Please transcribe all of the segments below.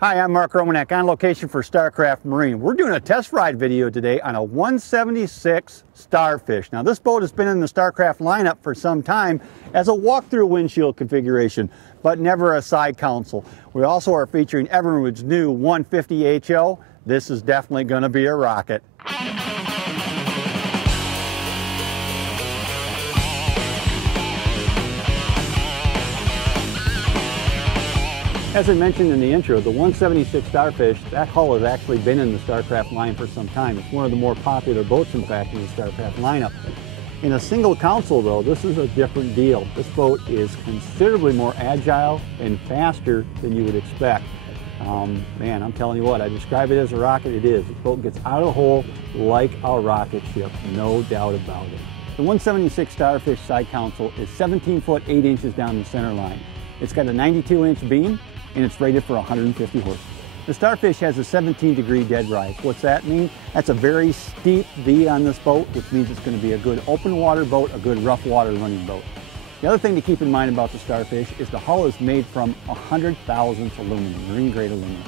Hi, I'm Mark Romanek on location for Starcraft Marine. We're doing a test ride video today on a 176 Starfish. Now this boat has been in the Starcraft lineup for some time as a walk-through windshield configuration, but never a side console. We also are featuring everyone's new 150 HO. This is definitely going to be a rocket. As I mentioned in the intro, the 176 Starfish, that hull has actually been in the Starcraft line for some time. It's one of the more popular boats, in fact, in the Starcraft lineup. In a single console, though, this is a different deal. This boat is considerably more agile and faster than you would expect. Man, I'm telling you what, I describe it as a rocket. It is. This boat gets out of the hole like a rocket ship, no doubt about it. The 176 Starfish side console is 17 foot 8 inches down the center line. It's got a 92-inch beam, and it's rated for 150 horsepower. The Starfish has a 17-degree dead rise. What's that mean? That's a very steep V on this boat, which means it's going to be a good open water boat, a good rough water running boat. The other thing to keep in mind about the Starfish is the hull is made from 100 thousandths aluminum, marine grade aluminum.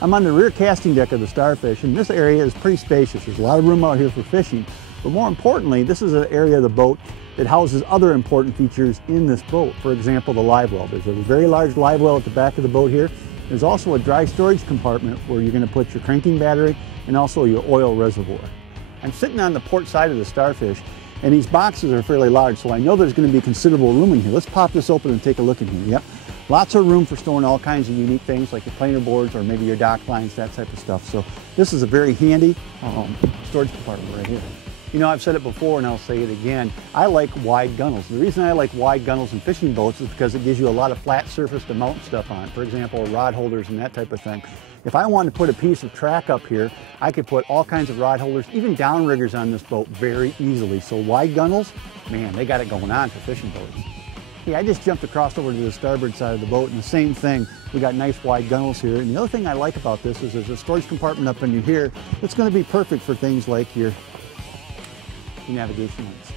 I'm on the rear casting deck of the Starfish, and this area is pretty spacious. There's a lot of room out here for fishing, but more importantly, this is an area of the boat that houses other important features in this boat. For example, the live well. There's a very large live well at the back of the boat here. There's also a dry storage compartment where you're going to put your cranking battery and also your oil reservoir. I'm sitting on the port side of the Starfish, and these boxes are fairly large, so I know there's going to be considerable room in here. Let's pop this open and take a look in here. Yep, lots of room for storing all kinds of unique things like your planer boards or maybe your dock lines, that type of stuff. So this is a very handy storage compartment right here. You know, I've said it before and I'll say it again. I like wide gunnels. The reason I like wide gunnels in fishing boats is because it gives you a lot of flat surface to mount stuff on. For example, rod holders and that type of thing. If I wanted to put a piece of track up here, I could put all kinds of rod holders, even downriggers on this boat very easily. So wide gunnels, man, they got it going on for fishing boats. Yeah, I just jumped across over to the starboard side of the boat, and the same thing. We got nice wide gunnels here. And the other thing I like about this is there's a storage compartment up under here that's going to be perfect for things like your navigation lights.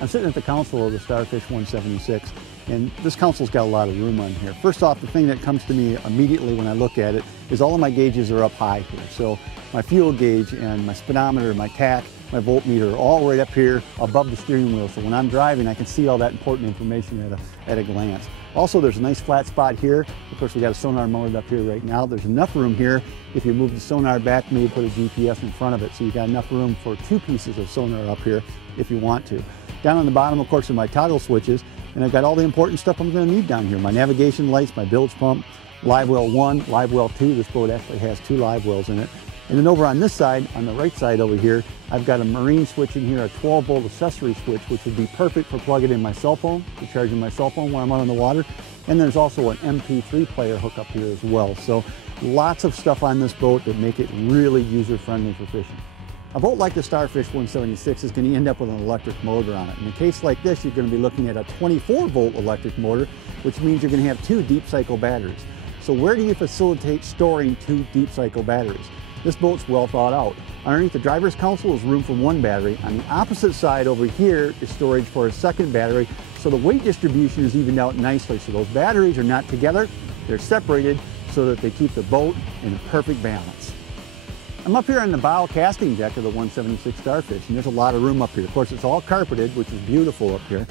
I'm sitting at the console of the Starfish 176, and this console's got a lot of room on here. First off, the thing that comes to me immediately when I look at it is all of my gauges are up high here. So my fuel gauge and my speedometer, my tach, my voltmeter are all right up here above the steering wheel. So when I'm driving, I can see all that important information at a glance. Also, there's a nice flat spot here. Of course, we got a sonar mounted up here right now. There's enough room here. If you move the sonar back, maybe put a GPS in front of it. So you got enough room for 2 pieces of sonar up here if you want to. Down on the bottom, of course, are my toggle switches. And I've got all the important stuff I'm going to need down here. My navigation lights, my bilge pump, live well 1, live well 2. This boat actually has 2 live wells in it. And then over on this side, on the right side over here, I've got a marine switch in here, a 12-volt accessory switch, which would be perfect for plugging in my cell phone, for charging my cell phone when I'm out on the water. And there's also an MP3 player hook up here as well. So lots of stuff on this boat that make it really user-friendly for fishing. A boat like the Starfish 176 is going to end up with an electric motor on it. In a case like this, you're going to be looking at a 24-volt electric motor, which means you're going to have 2 deep cycle batteries. So where do you facilitate storing 2 deep cycle batteries? This boat's well thought out. Underneath the driver's console is room for 1 battery. On the opposite side over here is storage for a 2nd battery. So the weight distribution is evened out nicely. So those batteries are not together, they're separated so that they keep the boat in a perfect balance. I'm up here on the bow casting deck of the 176 Starfish, and there's a lot of room up here. Of course, it's all carpeted, which is beautiful up here.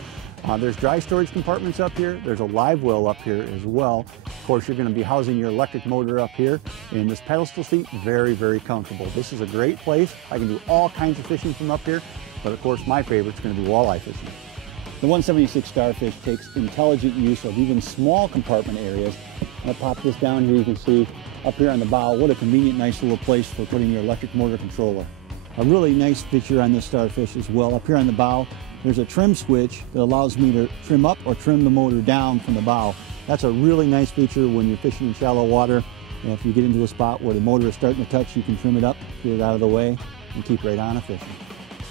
There's dry storage compartments up here. There's a live well up here as well. Of course, you're going to be housing your electric motor up here. And this pedestal seat, very, very comfortable. This is a great place. I can do all kinds of fishing from up here, but of course, my favorite's going to be walleye fishing. The 176 Starfish takes intelligent use of even small compartment areas. I'll pop this down here. You can see up here on the bow, what a convenient, nice little place for putting your electric motor controller. A really nice feature on this Starfish as well. Up here on the bow, there's a trim switch that allows me to trim up or trim the motor down from the bow. That's a really nice feature when you're fishing in shallow water. And if you get into a spot where the motor is starting to touch, you can trim it up, get it out of the way, and keep right on a fishing.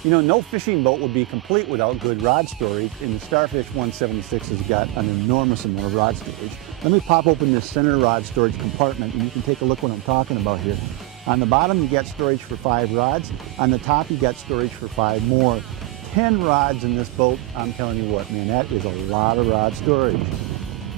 You know, no fishing boat would be complete without good rod storage, and the Starfish 176 has got an enormous amount of rod storage. Let me pop open this center rod storage compartment, and you can take a look what I'm talking about here. On the bottom, you got storage for 5 rods. On the top, you got storage for 5 more. 10 rods in this boat. I'm telling you what, man, that is a lot of rod storage.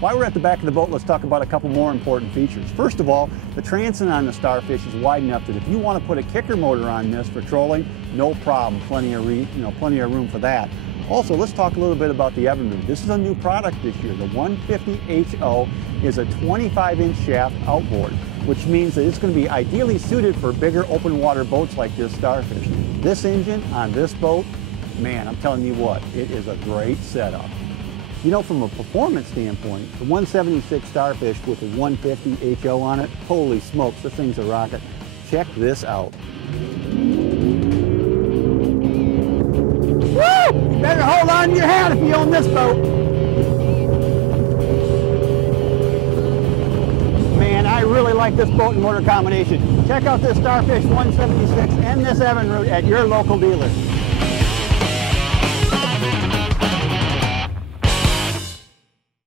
While we're at the back of the boat, let's talk about a couple more important features. First of all, the transom on the Starfish is wide enough that if you want to put a kicker motor on this for trolling, no problem. Plenty of room for that. Also, let's talk a little bit about the Evinrude. This is a new product this year. The 150HO is a 25-inch shaft outboard, which means that it's going to be ideally suited for bigger open water boats like this Starfish. This engine on this boat, man, I'm telling you what, it is a great setup. You know, from a performance standpoint, the 176 Starfish with the 150HO on it, holy smokes, this thing's a rocket. Check this out. Woo! You better hold on to your hat if you own this boat. Man, I really like this boat and motor combination. Check out this Starfish 176 and this Evinrude at your local dealer.